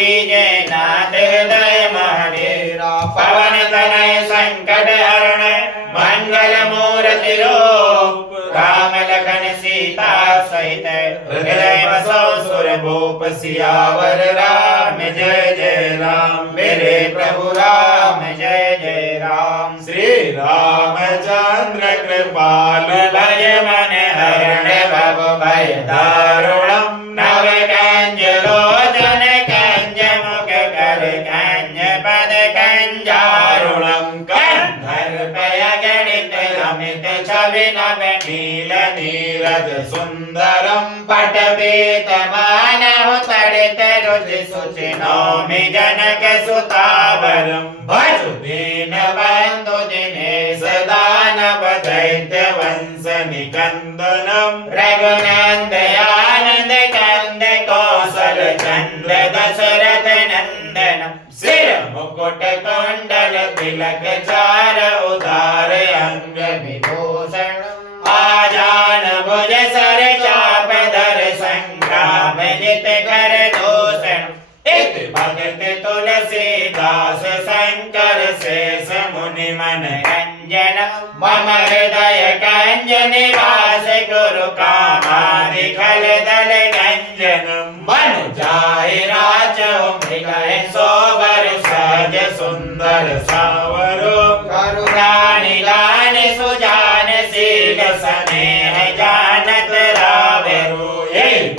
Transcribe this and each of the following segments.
कीजे नाथ हृदय महावीर पवन तनय संकट हरण मंगल मूर्ति रूप राम लखन सीता सहित हृदय बसो सुर भूप सियावर राम जय जय राम मेरे प्रभु राम जय जय राम श्री रामचंद्र कृपाल भय मन हरण भव भय दारुणम नव कंज लोचन कंज मुख कर कंज पद कंजारुणम कंधर्पय गणित रमित छवि नव नील नीरज सुंदरम पटपीत मानव तड़ित रुचि सुचि नौमि जनक सुतावरम भजु दीन बंधु दिनेश दानव दैत्य वंश निकंदनम रघुनंद आनंद कंद कौशल चंद्र दशरथ नंदनम सिर मुकुट कुंडल तिलक चार उदार अंग विभूषण आजान भुज सर चाप धर संग्राम जित कर दूषण इत भगत तुलसीदास शंकर शेष मुनि मन रंजन मम हृदय कंज निवास गुरु कामादि खल दल गंजन मनु जाय राज मृगय सोबर सहज सुंदर सावरो करुणा निदान सुजान शील स्नेह जानत रावरु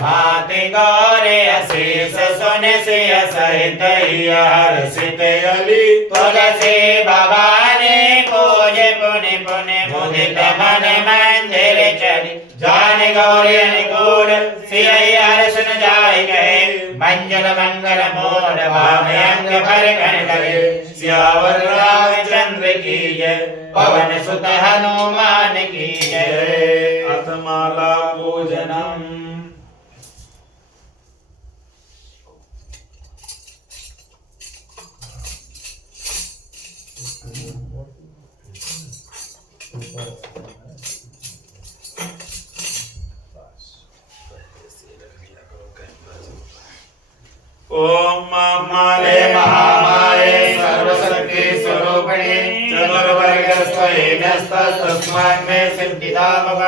भाति गौरे अशेष सुन सिय सहित हर्षित अली तुलसी भवानी पूज पुनि पुनि मुदित मन मंदिर चली जान गौरी अनुकूल सिय हर्षन जाय गए मंगल मंगल मोर भामयंग भर कन लगे सियावर रामचंद्र की जय पवन सुत हनुमान की जय अथमाला पूजनम ओम माले महामाये सर्वशक्ति स्वरूपिणे चतुर्वर्ग स्वयंस्तस्मान्मे सिद्धिदामव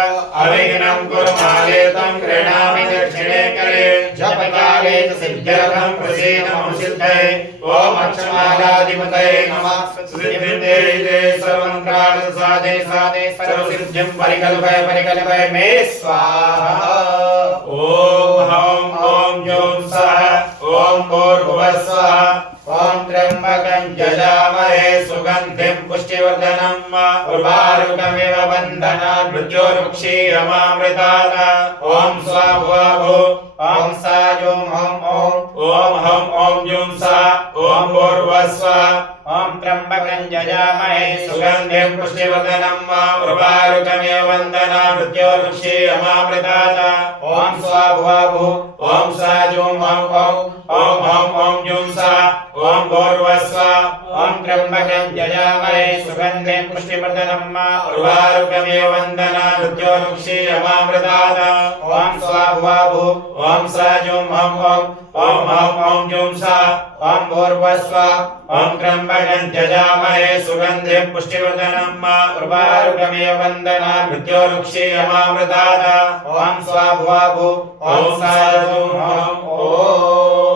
अविघ्नं कुरु माले तं प्रणामि दक्षिणे करे जप काले च सिद्ध्यर्थं प्रसीद मम सिद्धये ओम अक्षमालाधिपतये नमः सिद्धिं देहि सर्वं प्राण साधे साधे सर्वसिद्धिं परिकल्पय मे स्वाहा ओम हं ओम ज्यों सः ओम भूर्भुवस्सुः ओम त्र्यंबकं यजामहे सुगंधिं पुष्टिवर्धनम् उर्वारुकमिव बन्धनात् मृत्योर्मुक्षीयमामृतात् ओम स्वाहा ओम साजों ओम हम ओम जुं सा ओम भूर्भुवस्सुः ओम त्र्यंबकं यजामहे सुगंधिं पुष्टिवर्धनम् उर्वारुकमिव बन्धनात् मृत्योर्मुक्षीयमामृतात् ओम स्वाहा ओम साजों ओम हम ओम जुं सा ओम भूर्भुवस्सुः ओम त्र्यंबकं यजामहे सुगंधिं पुष्टिवर्धनम् उर्वारुकमिव बन्धनात् मृत्योर्मुक्षीयमामृतात् ओम स्वाहा ओम साजों ओम हम ओम जुं सा ओम भूर्भुवस्सुः ओम त्र्यंबकं यजामहे सुगंधिं पुष्टिवर्धनम् उर्वारुकमिव बन्धनात् मृत्योर्मुक्षीयमामृतात् ओम स्वाहा ओम साजों ओम